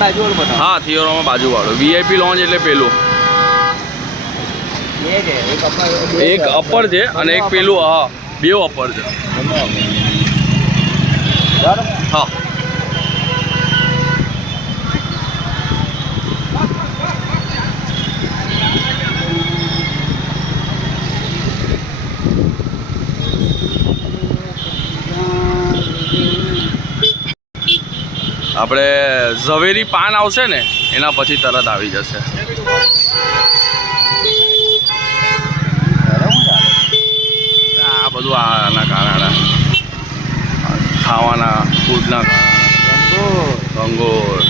બાજુવાળું બતાવો. હા થિયોરામાં બાજુવાળું. VIP lounge એટલે પેલું એક અપર છે અને એક પેલું. હા બે અપર છે. હા આપણે ઝવેરી પાન આવશે ને એના પછી તરત આવી જશે. આ બધું આના કારણે ખાવાના ફૂડના કારણે ગંગોર.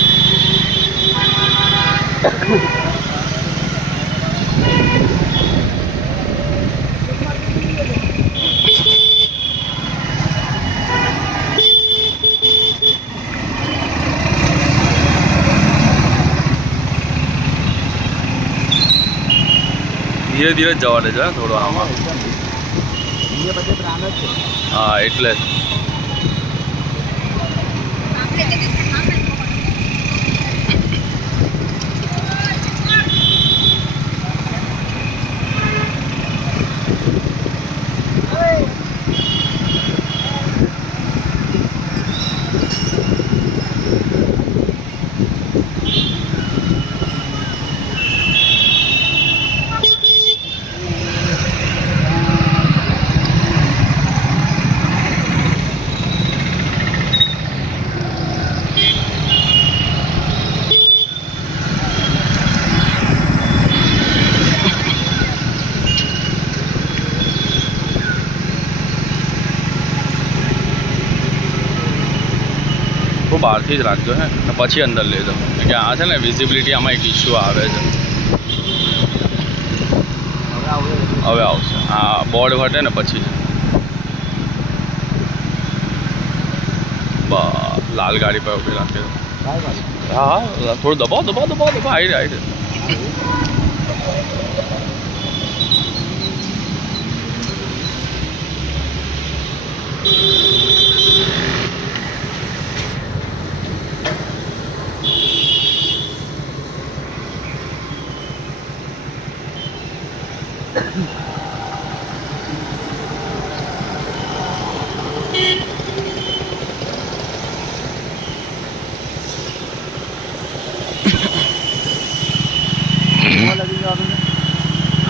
ધીરે ધીરે જવા દેજો થોડો આમાં. હા એટલે બહારથી જ રાખજો હે ને પછી અંદર લેજો કે આ છે ને વિઝિબિલિટી આમાં એક ઇસ્યુ આવે છે. હવે આવશે આ બોર્ડ વટે ને પછી લાલ ગાડી પર ઉભી રાખી. હા થોડું દબાવ દબાવ દબાવ દબાવ આવી જાય.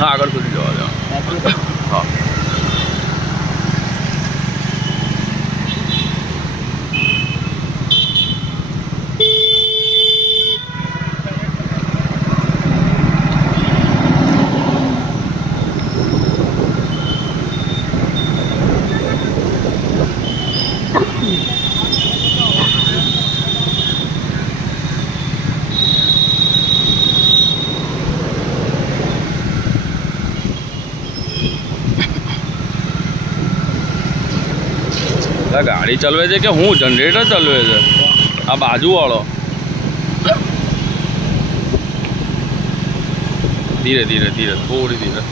હા આગળ સુધી જવા દો. હા ગાડી ચલવે છે કે હું જનરેટર ચલવે છે આ બાજુવાળો. ધીરે ધીરે ધીરે થોડી ધીરે.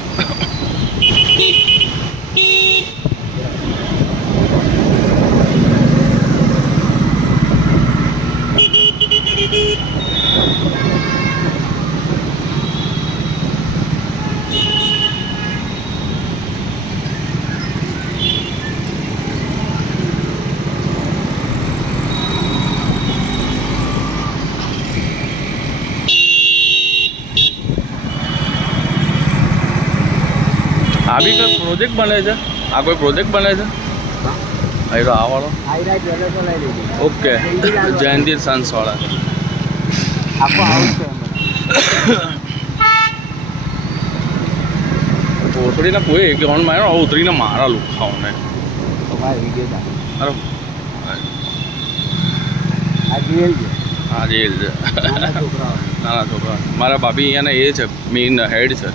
આ બી કોઈ પ્રોજેક્ટ બને છે? આ કોઈ પ્રોજેક્ટ બને છે? આયરો આ વાળો ઓકે જયંતીર સાંસવાળા આખો હાઉસ છે. ઉતરીને કોઈ કે ઓન માર્યો ઉતરીને મારા લુખાઓને. અરે હા જેલ છે. નાના છોકરા મારા ભાભી અહીંયાના એ છે મેઇન હેડ છે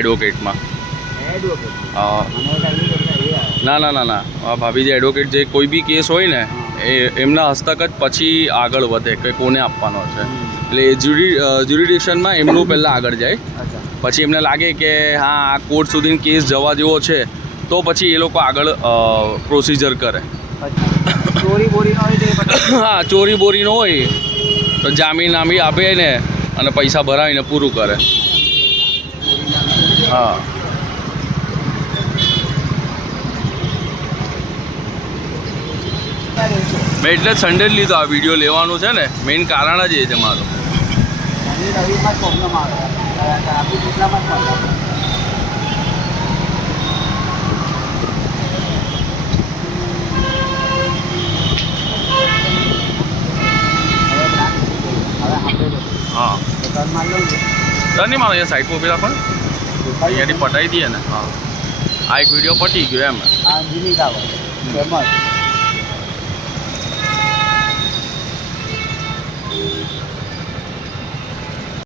એડવોકેટમાં. હા ના ના ના ના ભાભી જે એડવોકેટ જે કોઈ બી કેસ હોય ને એ એમના હસ્તક જ પછી આગળ વધે કે કોને આપવાનો છે. એટલે એ જ્યુરિડિક્શનમાં એમનું પહેલાં આગળ જાય પછી એમને લાગે કે હા આ કોર્ટ સુધી કેસ જવા જેવો છે તો પછી એ લોકો આગળ પ્રોસિજર કરે. ચોરી બોરી ન હોય હા ચોરી બોરી ન હોય તો જામીન આમી આપે ને અને પૈસા ભરાવીને પૂરું કરે. હા મેં એટલે જ સન્ડે જ લીધો. આ વિડીયો લેવાનું છે ને મેઇન કારણ જ એ છે મારું. શનિ રવિમાં જ પ્રોબ્લેમ આવે ટ્રાફિક એટલામાં જ પ્રોબ્લેમ. હા ટર્ન માર લઉં છું. તો નહીં મારો અહીંયા સાઈડ પર પેલા પણ અહીંયાથી પટાવી દઈએ ને. હા આ એક વિડીયો પટી ગયો એમ. આ જીની ટાવર ફેમસ